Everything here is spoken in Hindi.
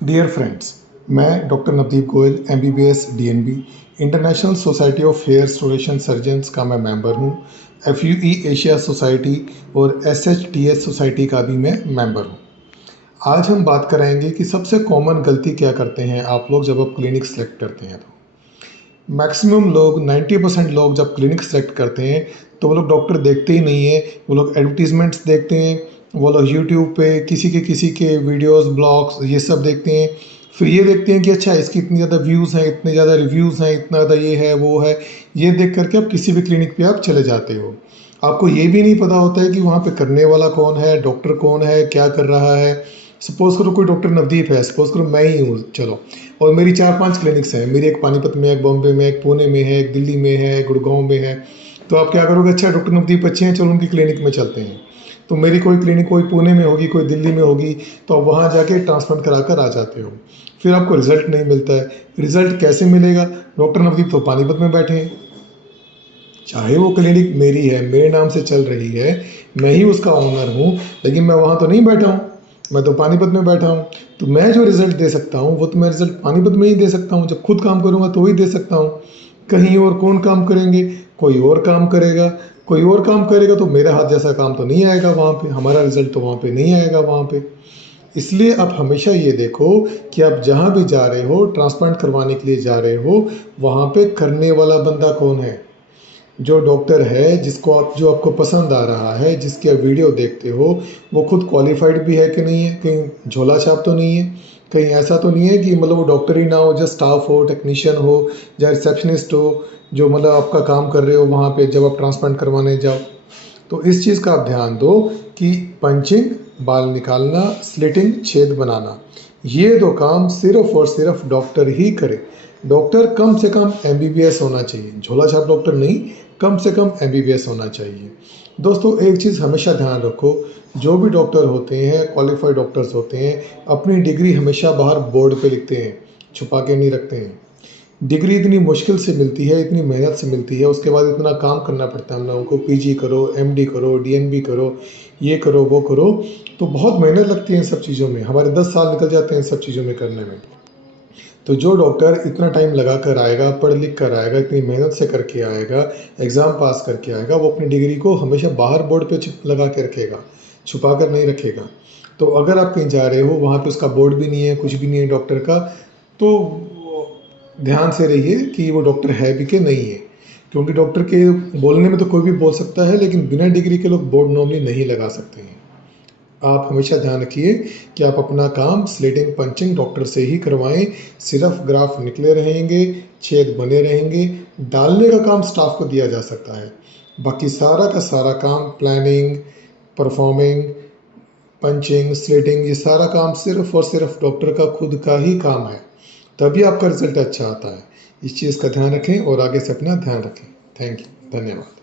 डियर फ्रेंड्स, मैं doctor Navdeep Goyal MBBS DNB international society of hair restoration surgeons का मैं मेंबर हूँ। FUE एशिया सोसाइटी और SHTS सोसाइटी का भी मैं मेंबर हूँ। आज हम बात करेंगे कि सबसे कॉमन गलती क्या करते हैं आप लोग जब आप क्लिनिक सेलेक्ट करते हैं। तो मैक्सिमम लोग 90% लोग जब क्लिनिक सेलेक्ट करते हैं तो वो लोग डॉक्टर देखते ही नहीं है, वो लोग एडवर्टीजमेंट्स देखते हैं, वो लोग यूट्यूब पे किसी के वीडियोस ब्लॉग्स ये सब देखते हैं। फिर ये देखते हैं कि अच्छा इसकी इतनी ज़्यादा व्यूज़ हैं, इतने ज़्यादा रिव्यूज़ हैं, इतना ज़्यादा ये है वो है। ये देख करके आप किसी भी क्लिनिक पे आप चले जाते हो। आपको ये भी नहीं पता होता है कि वहाँ पे करने वाला कौन है, डॉक्टर कौन है, क्या कर रहा है। सपोज़ करो कोई डॉक्टर नवदीप है, सपोज़ करो मैं ही हूँ चलो, और मेरी 4-5 क्लिनिक्स हैं। मेरी एक पानीपत में, एक बॉम्बे में, एक पुणे में है, एक दिल्ली में है, एक गुड़गांव में है। तो आप क्या करोगे, अच्छा डॉक्टर नवदीप अच्छे हैं, चलो उनकी क्लिनिक में चलते हैं। तो मेरी कोई क्लिनिक कोई पुणे में होगी, कोई दिल्ली में होगी, तो आप वहाँ जाके ट्रांसप्लांट करा कर आ जाते हो। फिर आपको रिज़ल्ट नहीं मिलता है। रिज़ल्ट कैसे मिलेगा? डॉक्टर नवदीप तो पानीपत में बैठे हैं, चाहे वो क्लिनिक मेरी है, मेरे नाम से चल रही है, मैं ही उसका ओनर हूँ, लेकिन मैं वहाँ तो नहीं बैठा हूँ, मैं तो पानीपत में बैठा हूँ। तो मैं जो रिज़ल्ट दे सकता हूँ वो तो मैं रिज़ल्ट पानीपत में ही दे सकता हूँ। जब खुद काम करूँगा तो ही दे सकता हूँ। कहीं और कौन काम करेंगे? कोई और काम करेगा। कोई और काम करेगा तो मेरा हाथ जैसा काम तो नहीं आएगा वहाँ पे, हमारा रिज़ल्ट तो वहाँ पे नहीं आएगा वहाँ पे। इसलिए आप हमेशा ये देखो कि आप जहाँ भी जा रहे हो, ट्रांसप्लांट करवाने के लिए जा रहे हो, वहाँ पे करने वाला बंदा कौन है। जो डॉक्टर है जिसको आप जो आपको पसंद आ रहा है, जिसकी आप वीडियो देखते हो, वो खुद क्वालिफाइड भी है कि नहीं है, कहीं झोला छाप तो नहीं है, कहीं ऐसा तो नहीं है कि मतलब वो डॉक्टर ही ना हो, जस्ट स्टाफ हो, टेक्नीशियन हो या रिसेप्शनिस्ट हो, जो मतलब आपका काम कर रहे हो वहाँ पे जब आप ट्रांसप्लांट करवाने जाओ। तो इस चीज़ का आप ध्यान दो कि पंचिंग, बाल निकालना, स्लिटिंग, छेद बनाना, ये दो काम सिर्फ और सिर्फ डॉक्टर ही करे। डॉक्टर कम से कम MBBS होना चाहिए, झोला छाप डॉक्टर नहीं, कम से कम MBBS होना चाहिए। दोस्तों एक चीज़ हमेशा ध्यान रखो, जो भी डॉक्टर होते हैं, क्वालिफाइड डॉक्टर्स होते हैं, अपनी डिग्री हमेशा बाहर बोर्ड पे लिखते हैं, छुपा के नहीं रखते हैं। डिग्री इतनी मुश्किल से मिलती है, इतनी मेहनत से मिलती है, उसके बाद इतना काम करना पड़ता है हम लोगों को। PG करो, MD करो, DNB करो, ये करो वो करो, तो बहुत मेहनत लगती है इन सब चीज़ों में। हमारे 10 साल निकल जाते हैं इन सब चीज़ों में करने में। तो जो डॉक्टर इतना टाइम लगा कर आएगा, पढ़ लिख कर आएगा, इतनी मेहनत से करके आएगा, एग्ज़ाम पास करके आएगा, वो अपनी डिग्री को हमेशा बाहर बोर्ड पे लगा के रखेगा, छुपा कर नहीं रखेगा। तो अगर आप कहीं जा रहे हो, वहाँ पे उसका बोर्ड भी नहीं है, कुछ भी नहीं है डॉक्टर का, तो ध्यान से रहिए कि वो डॉक्टर है भी कि नहीं है। क्योंकि डॉक्टर के बोलने में तो कोई भी बोल सकता है, लेकिन बिना डिग्री के लोग बोर्ड नॉर्मली नहीं लगा सकते हैं। आप हमेशा ध्यान रखिए कि आप अपना काम स्लिटिंग पंचिंग डॉक्टर से ही करवाएं। सिर्फ ग्राफ निकले रहेंगे, छेद बने रहेंगे, डालने का काम स्टाफ को दिया जा सकता है। बाकी सारा का सारा काम प्लानिंग, परफॉर्मिंग, पंचिंग, स्लिटिंग, ये सारा काम सिर्फ और सिर्फ डॉक्टर का खुद का ही काम है। तभी आपका रिजल्ट अच्छा आता है। इस चीज़ का ध्यान रखें और आगे से अपना ध्यान रखें। थैंक यू, धन्यवाद।